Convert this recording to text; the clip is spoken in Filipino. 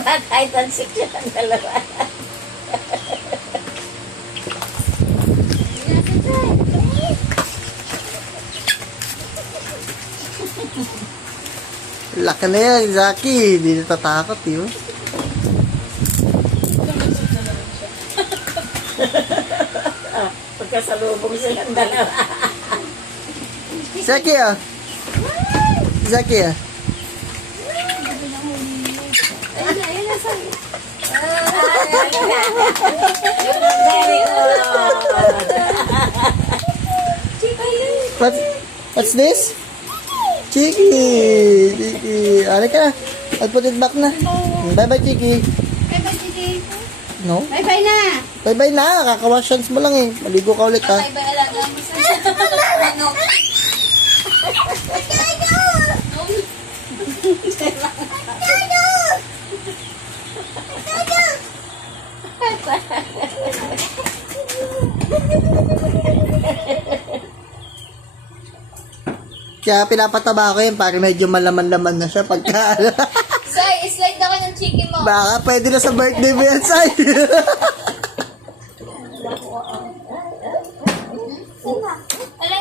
Batay tansik siya ang dalawa. Laki na yan, Zaki. Hindi natatakot, yun. Pagkasalubong silang dalawa. Zaki, ah. Zaki, ah. Ayun na sa'yo. Very good. What's this? Chiki! Chiki! Ano ka? I'll put it back na. Bye-bye, Chiki. Bye-bye, Gigi. No? Bye-bye na. Bye-bye na. Kakawashans mo lang eh. Maligo ka ulit, ha? Bye-bye, alaga mo sa... Kaya pinapataba ko yun para medyo malaman-laman na siya pagka... Say, slide ako ng chicken mo. Baka pwede na sa birthday mo yan, Sai.